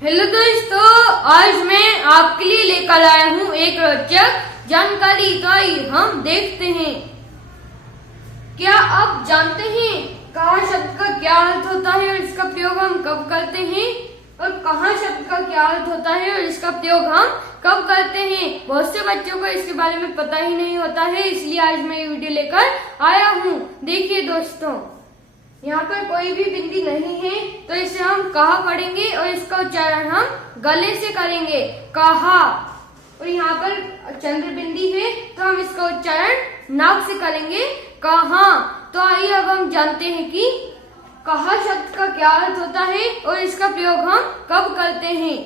Hello दोस्तों, आज मैं आपके लिए लेकर आया हूँ एक रोचक जानकारी। तो आइए हम देखते हैं। क्या आप जानते हैं कहाँ शब्द का क्या अर्थ होता है और इसका प्रयोग हम कब करते हैं, और कहाँ शब्द का क्या अर्थ होता है और इसका प्रयोग हम कब करते हैं। बहुत से बच्चों को इसके बारे में पता ही नहीं होता है, इसलिए आज मैं ये वीडियो लेकर आया हूँ। देखिए दोस्तों, यहाँ पर कोई भी बिंदी नहीं है, तो इसे हम कहा पढ़ेंगे और इसका उच्चारण हम गले से करेंगे, कहा। और यहाँ पर चंद्र बिंदी है, तो हम इसका उच्चारण नाक से करेंगे, कहा। तो आइए अब हम जानते हैं कि कहा शब्द का क्या अर्थ होता है और इसका प्रयोग हम कब करते हैं।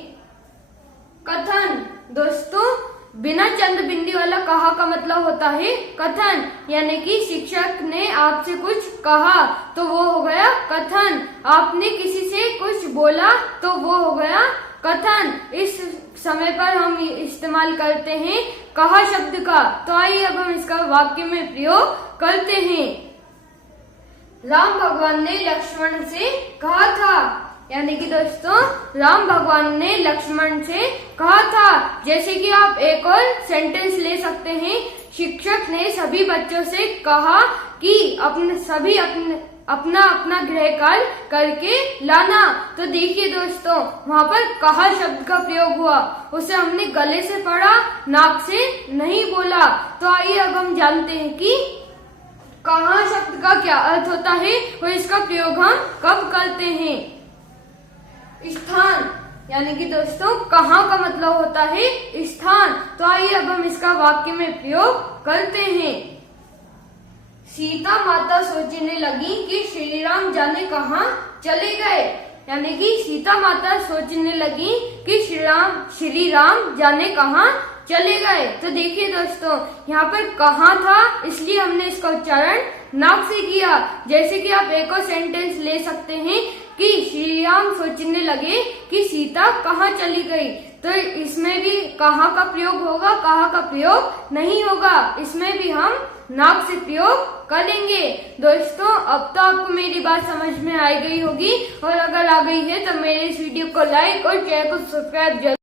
कथन। दोस्तों, बिना चंद्र बिंदी वाला कहा का मतलब होता है कथन, यानी कि शिक्षक ने आपसे कुछ कहा तो वो हो गया कथन। आपने किसी से कुछ बोला तो वो हो गया कथन। इस समय पर हम इस्तेमाल करते हैं कहा शब्द का। तो आइए अब हम इसका वाक्य में प्रयोग करते हैं। राम भगवान ने लक्ष्मण से कहा था, यानी कि दोस्तों राम भगवान ने लक्ष्मण से कहा था। जैसे कि आप एक और सेंटेंस ले सकते हैं। शिक्षक ने सभी बच्चों से कहा कि अपना अपना गृह कार्य करके लाना। तो देखिए दोस्तों, वहाँ पर कहा शब्द का प्रयोग हुआ, उसे हमने गले से पढ़ा, नाक से नहीं बोला। तो आइए अब हम जानते हैं कि कहा शब्द का क्या अर्थ होता है और इसका प्रयोग हम कब करते हैं। स्थान, यानी कि दोस्तों कहाँ का मतलब होता है स्थान। तो आइए अब हम इसका वाक्य में प्रयोग करते हैं। सीता माता सोचने लगी कि श्री राम जाने कहाँ चले गए, यानी कि सीता माता सोचने लगी कि श्री राम जाने कहाँ चले गए। तो देखिए दोस्तों, यहाँ पर कहाँ था, इसलिए हमने इसका उच्चारण नाक से किया। जैसे कि आप एक और सेंटेंस ले सकते हैं कि श्री राम सोचने लगे कि सीता कहाँ चली गई। तो इसमें भी कहाँ का प्रयोग होगा, कहाँ का प्रयोग नहीं होगा। इसमें भी हम नाक से प्रयोग करेंगे। दोस्तों, अब तो आपको मेरी बात समझ में आ गई होगी, और अगर आ गई है तो मेरे इस वीडियो को लाइक और चैनल को सब्सक्राइब